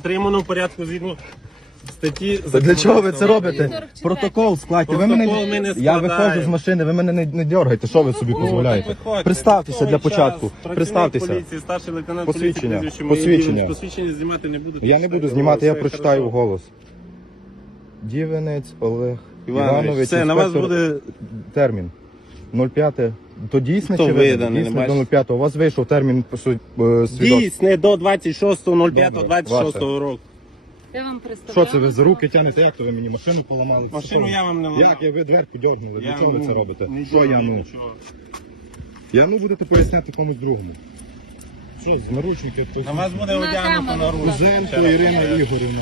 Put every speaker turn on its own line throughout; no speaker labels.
затримано в порядку згідно статті.
Для чого ви це робите?
44.
Протокол складьте. Ви
Протокол
мене...
ми не
Я
складаємо.
виходжу з машини, ви мене не дергайте. Що ви собі дозволяєте?
Виходьте.
Представтеся для
Військовий
початку.
час, працівник
Представтеся.
поліції, старший лейтенант
Посвідчення.
поліції, прізвище моє,
Посвідчення.
ім'я. Посвідчення знімати не буду.
Я не буду знімати, я прочитаю вголос. Дівенець Олег Іванович.
Все, на вас
інспектор.
буде...
Термін. 05. То дійсне
Хто
чи
виданий,
дійсне
не
до 05? У вас вийшов термін свідоцтва.
Дійсне до 26.05.26 року.
Я вам представляю.
Що це ви за руки тянете? Як то ви мені машину поламали?
Машину я вам не ламав.
Як ви дверку дьорнули? Для
Я,
чого ви
ну,
це робите?
не
Що я
дергаю,
ну?
нічого.
Я ну будете поясняти комусь другому. Що, з наручники?
На вас буде одягнуто
камеру.
на руку.
Кузенко Ірина Ігорівна.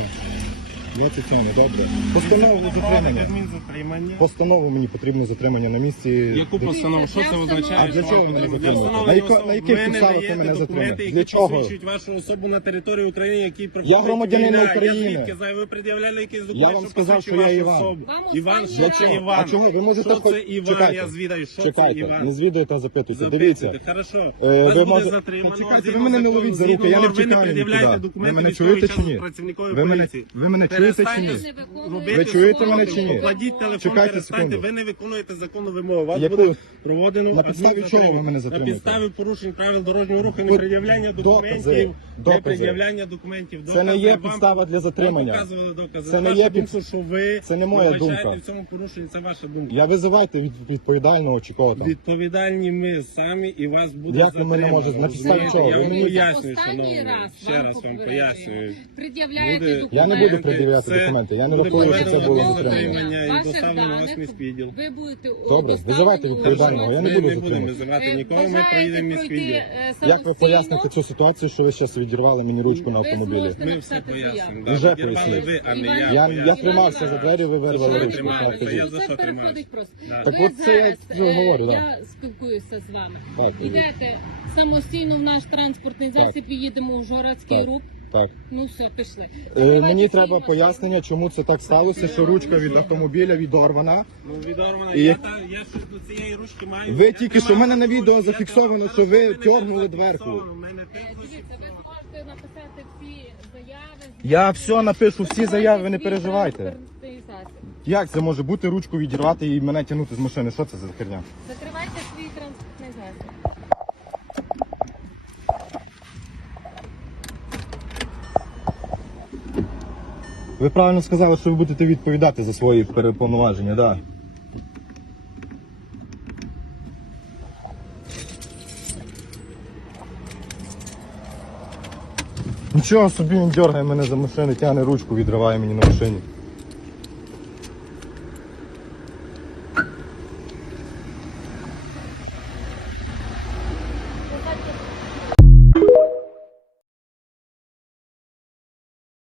27, добре. Постанову затримання.
Адмінзатримання.
Постанову мені потрібно затримання на місці.
Яку постанову? Що це означає?
А для чого ви мене
Для
затримуєте?
встановлення
На яких
ви не
підставах ви
даєте
мене
документи,
затримуєте?
які
Для чого?
посвідчують вашу особу на території України, які
Я громадянин України.
Я звідки знаю, ви пред'являли якісь документи,
Я вам сказав, що я
посвідчують
Іван.
вашу особу.
Вам
Іван,
останній
що
раз.
це
А
Іван?
чого? Ви можете
Що це
хоч-
Іван?
Чекайте.
Я звідаю, що це
Чекайте,
Іван?
не звідуєте, а запитуйте. Дивіться.
Хорошо.
Ви
Вас буде
може-
затримано.
Чекайте,
Згідно
ви мене не
закону,
ловіть за руки,
згідно
я не
норм, ви
втікаю
пред'являєте
нікуди.
документи
Ви мене
військовий
чуєте
час
чи ні?
працівникової
Ви мене-
поліції.
ви мене чуєте чи ні?
Робити
Ви чуєте
свою
мене
роботу.
чи ні?
Кладіть телефон,
Чекайте
перестаньте,
секунду.
ви не виконуєте законну вимогу. Вас
Яку?
буде проводено
На підставі
адміністративне-
чого ви мене
На
затримуєте?
підставі порушень правил дорожнього руху,
Тут
непред'являння документів.
докази.
Непред'являння документів.
Це не є
Вам-
підстава для затримання.
вам показували докази.
Це не
Ваша
є
думка, що ви
це не моя
вибачаєте
думка.
в цьому порушенні, це ваша думка.
Я визивайте відповідального чи кого там.
Відповідальні ми самі і вас буде
Як ви мене
затримано.
можете? На підставі
Розумієте?
чого?
Я
Ви
вам
мені-
пояснюю,
Останній
шановні.
раз
Ще раз вам
попереджую.
пояснюю.
Пред'являєте
Буде-
документи.
Я не буду пред'являти
Це
документи. Я не
буде
рахую, що це
проведено
було
адміністративне
затримання.
і
Ваших
доставлено вас в
даних
міськвідділ.
Ви будете
Добре, визивайте відповідального, я не
Ми
буду
не будемо
затримувати.
визивати нікого, ми приїдемо в міськвідділ.
Як ви поясните цю ситуацію, що ви зараз відірвали мені ручку на автомобілі?
Ми все пояснимо.
Вже
Да, відірвали
поясніть.
ви, а не
Я
поясню.
тримався за двері, ви вирвали
що
ручку.
тримали?
Так,
Це
кажіть.
я за що
Це
тримаюсь?
переходить просто.
Да.
Так
Ви
от це я
зараз,
вже говорю, да.
я спілкуюся з вами.
Так, кажіть.
Йдете самостійно в наш транспортний засіб і їдемо в Жорацький
Так.
рух.
Так.
Ну все, пішли.
Мені треба пояснення, чому це так сталося, що ручка від автомобіля відорвана.
Ну, відорвана.
І-
Я щось до цієї ручки маю.
Ви
Я
тільки що,
тримаю
в мене на
ручку,
відео
я
зафіксовано,
тримаю.
що ви
Хорошо, в мене
тьорнули
теж
дверку.
зафіксовано, в мене теж
Дивіться, ви зможете написати всі заяви.
Я все напишу, всі заяви, ви не
Свій
переживайте.
транспортний засіб.
Як це може бути ручку відірвати і мене тягнути з машини? Що це за херня?
Закривайте свій транспортний засіб.
Ви правильно сказали, що ви будете відповідати за свої переповноваження, так. Да. Нічого собі, він дергає мене за машини, тягне ручку, відриває мені на машині.